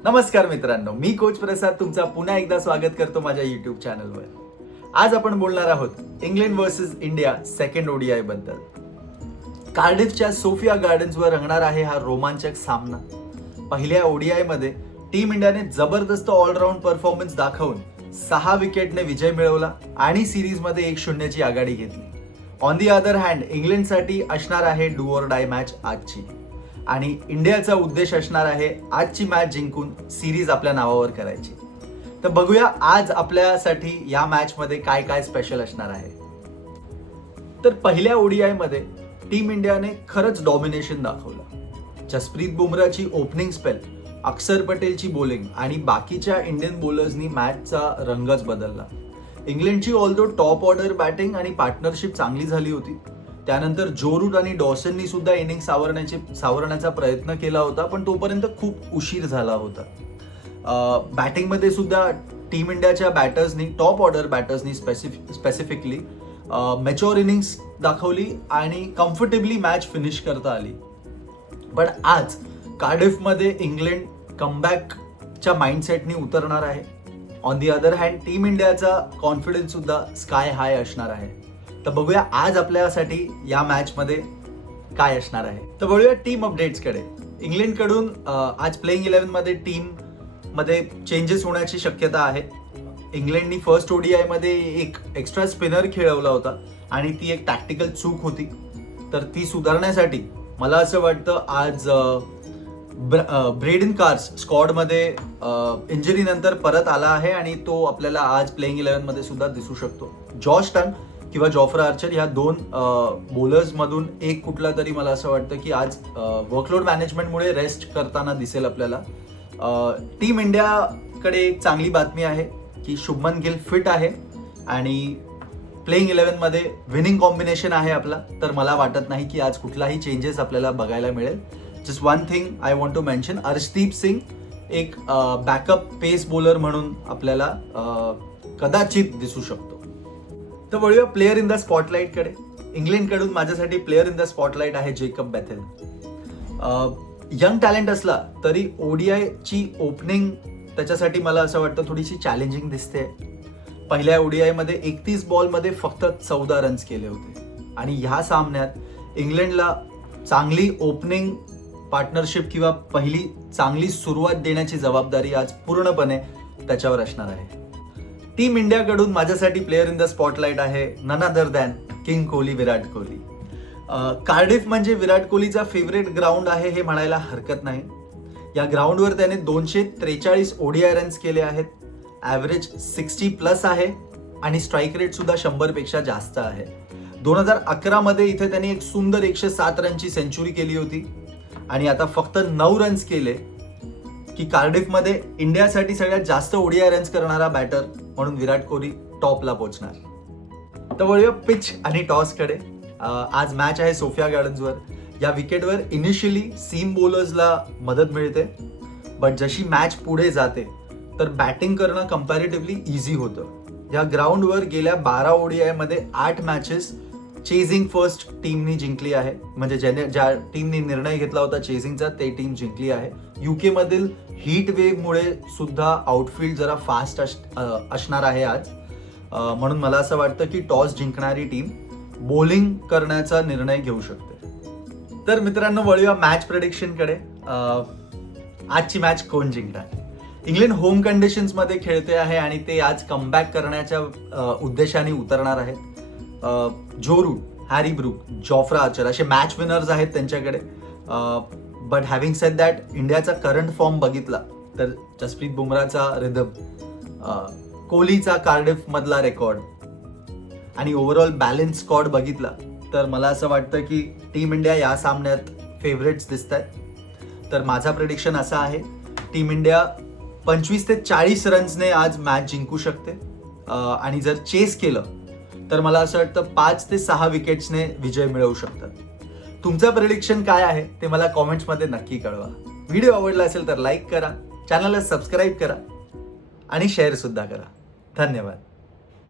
नमस्कार मित्रांनो, मी कोच प्रसाद तुमचा पुन्हा एकदा स्वागत करतो माझ्या यूट्यूब चॅनलवर. आज आपण बोलणार आहोत England versus India second ODI बद्दल. कार्डिफच्या सोफिया गार्डन्सवर रंगणार आहे हा रोमांचक सामना. पहिल्या ओडीआय मध्ये टीम इंडियाने जबरदस्त ऑलराऊंड परफॉर्मन्स दाखवून 6 विकेटने विजय मिळवला आणि सिरीज मध्ये 1-0 ची आघाडी घेतली. ऑन दी अदर हँड इंग्लंडसाठी असणार आहे डू ऑर डाय मॅच आजची, आणि इंडियाचा उद्देश असणार आहे आजची मॅच जिंकून सिरीज आपल्या नावावर करायची. तर बघूया आज आपल्यासाठी या मॅच मध्ये काय काय स्पेशल असणार आहे. तर पहिल्या ओडीआय मध्ये टीम इंडियाने खरंच डॉमिनेशन दाखवलं. जसप्रीत बुमराहची ओपनिंग स्पेल, अक्षर पटेलची बॉलिंग आणि बाकीच्या इंडियन बॉलर्सनी मॅचचा रंगच बदलला. इंग्लंडची ऑल्दो टॉप ऑर्डर बॅटिंग आणि पार्टनरशिप चांगली झाली होती. त्यानंतर जो रूट आणि डॉसननी सुद्धा इनिंग सावरण्याचा प्रयत्न केला होता, पण तोपर्यंत खूप उशीर झाला होता. बॅटिंगमध्ये सुद्धा टीम इंडियाच्या बॅटर्सनी, टॉप ऑर्डर बॅटर्सनी स्पेसिफिकली मॅच्युअर इनिंग्स दाखवली आणि कम्फर्टेबली मॅच फिनिश करता आली. पण आज कार्डिफमध्ये इंग्लंड कमबॅकच्या माइंडसेटनी उतरणार आहे. On the other hand team इंडियाचा कॉन्फिडन्स सुद्धा स्काय हाय असणार आहे. तर बघूया आज आपल्यासाठी या मॅच मध्ये काय असणार आहे. तर बघूया टीम अपडेट्स कडे. इंग्लंडकडून आज प्लेइंग 11 मध्ये टीम मध्ये चेंजेस होण्याची शक्यता आहे. इंग्लंडनी फर्स्ट ओडीआय मध्ये एक एक्स्ट्रा स्पिनर खेळवला होता आणि ती एक टॅक्टिकल चूक होती. तर ती सुधारण्यासाठी मला असं वाटतं आज ब्रेडन कार्स स्क्वॉड मध्ये इंजरी नंतर परत आला आहे आणि तो आपल्याला आज प्लेइंग 11 मध्ये सुद्धा दिसू शकतो. जॉश टंग किंवा जॉफ्रा आर्चर ह्या दोन बॉलर्स मधून एक कुठला तरी मला असं वाटतं की आज वर्कलोड मॅनेजमेंटमुळे रेस्ट करताना दिसेल आपल्याला. टीम इंडियाकडे एक चांगली बातमी आहे की शुभमन गिल फिट आहे आणि प्लेइंग 11 मध्ये विनिंग कॉम्बिनेशन आहे आपला. तर मला वाटत नाही की आज कुठलाही चेंजेस आपल्याला बघायला मिळेल. Just one thing I want to mention, Arshdeep Singh एक बॅकअप पेस बॉलर म्हणून आपल्याला कदाचित दिसू शकतो. तर वळूया प्लेअर इन द स्पॉटलाईट कडे. इंग्लंडकडून माझ्यासाठी प्लेअर इन द स्पॉटलाईट आहे जेकब बेथेल. यंग टॅलेंट असला तरी ओडीआयची ओपनिंग त्याच्यासाठी मला असं वाटतं थोडीशी चॅलेंजिंग दिसते. पहिल्या ओडीआय मध्ये 31 बॉलमध्ये फक्त 14 रन्स केले होते आणि ह्या सामन्यात इंग्लंडला चांगली ओपनिंग पार्टनरशिप किंवा पहिली चांगली सुरुवात देण्याची जबाबदारी आज पूर्णपणे त्याच्यावर असणार आहे. टीम इंडियाकडून माझ्यासाठी प्लेअर इन द स्पॉटलाईट आहे none other than king Kohli, Virat Kohli. Cardiff म्हणजे विराट कोहलीचा फेवरेट ग्राउंड आहे हे म्हणायला हरकत नाही. या ग्राउंडवर त्याने 243 ओडीआय रन्स केले आहेत. ॲव्हरेज 60+ आहे आणि स्ट्राईक रेट सुद्धा 100 पेक्षा जास्त आहे. 2011 मध्ये इथे त्यांनी एक सुंदर 107 रनची सेंचुरी केली होती आणि आता फक्त 9 रन्स केले की कार्डिफमध्ये इंडियासाठी सगळ्यात जास्त ओडीआय रन्स करणारा बॅटर म्हणून विराट कोहली टॉपला पोहोचणार. तर वळूया पिच आणि टॉस कडे. आज मॅच आहे सोफिया गार्डन्सवर. या विकेटवर इनिशियली सीम बॉलर्सला मदत मिळते, बट जशी मॅच पुढे जाते तर बॅटिंग करणं कम्पॅरेटिव्हली इझी होतं. या ग्राउंडवर गेल्या 12 ओडीआय मध्ये 8 मॅचेस चेझिंग फर्स्ट टीमनी जिंकली आहे. म्हणजे ज्या टीमनी निर्णय घेतला होता चेझिंगचा ते टीम जिंकली आहे. युके मधील हीट वेव्हमुळे सुद्धा आउटफील्ड जरा फास्ट असणार आहे आज. म्हणून मला असं वाटतं की टॉस जिंकणारी टीम बॉलिंग करण्याचा निर्णय घेऊ शकते. तर मित्रांनो वळूया मॅच प्रेडिक्शन कडे. आजची मॅच कोण जिंकणार? इंग्लंड होम कंडिशन्स मध्ये खेळते आहे आणि ते आज कमबॅक करण्याच्या उद्देशाने उतरणार आहेत. Joe Root, Harry Brook, Jofra Archer असे मॅच विनर्स आहेत त्यांच्याकडे. बट हॅव्हिंग सेड दॅट, इंडियाचा करंट फॉर्म बघितला तर जसप्रीत बुमराहचा रिदम, कोहलीचा कार्डिफ मधला रेकॉर्ड आणि ओव्हरऑल बॅलन्स स्क्वॉड बघितला तर मला असं वाटतं की टीम इंडिया या सामन्यात फेवरेट्स दिसत आहेत. तर माझा प्रेडिक्शन असा आहे, टीम इंडिया 25 ते 40 रन्सने आज मॅच जिंकू शकते आणि जर चेस केलं तर मला असं वाटतं 5 ते 6 विकेट्सने विजय मिळवू शकतात. तुमचं प्रेडिक्शन काय आहे ते मला कॉमेंट्समध्ये नक्की कळवा. व्हिडिओ आवडला असेल तर लाईक करा, चॅनलला सबस्क्राईब करा आणि शेअर सुद्धा करा. धन्यवाद.